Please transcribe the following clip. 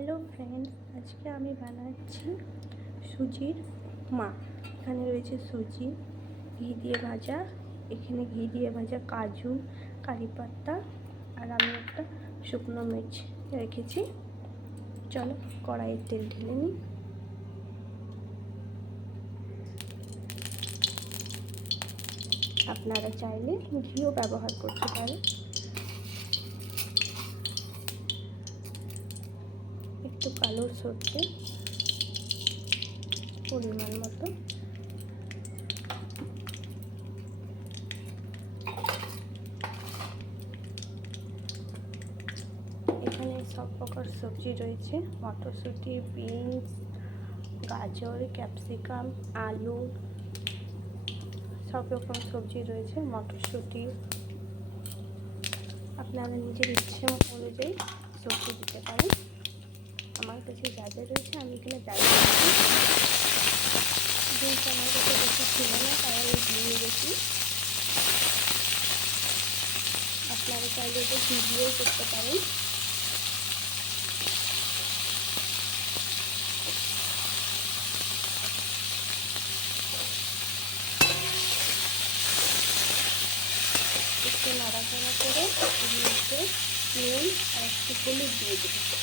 Hello friends, আজকে আমি বানাচ্ছি সুজির মা। এখানে রয়েছে সুজি ঘি দিয়ে ভাজা, এখানে ঘি দিয়ে ভাজা কাজু, কারি পাতা, আর আমি একটা শুকনো মির্চ রেখেছি। চলো কড়াইয়ের তেল ঢেলে নিই। আপনারা চাইলে ঘিও ব্যবহার করতে পারেন। একটু কালো সর্ষে পরিমাণ মতো, এখানে সব প্রকার সবজি রয়েছে, মটরশুঁটি, বিনস, গাজর, ক্যাপসিকাম, আলু, সব রকম সবজি রয়েছে। মটরশুঁটি আপনারা নিজের ইচ্ছে অনুযায়ী সবজি দিতে পারেন। আমার কাছে যা যা রয়েছে আমি এখানে যা দিয়েছি, যেহেতু আমার কাছে বেশি ছিল না তাই আমি দিয়ে গেছি। আপনারা চাইলে যে ভিডিও করতে পারেন। একটু নাড়াচাড়া করে এর মধ্যে নুন আর একটু হলুদ দিয়ে দেবেন।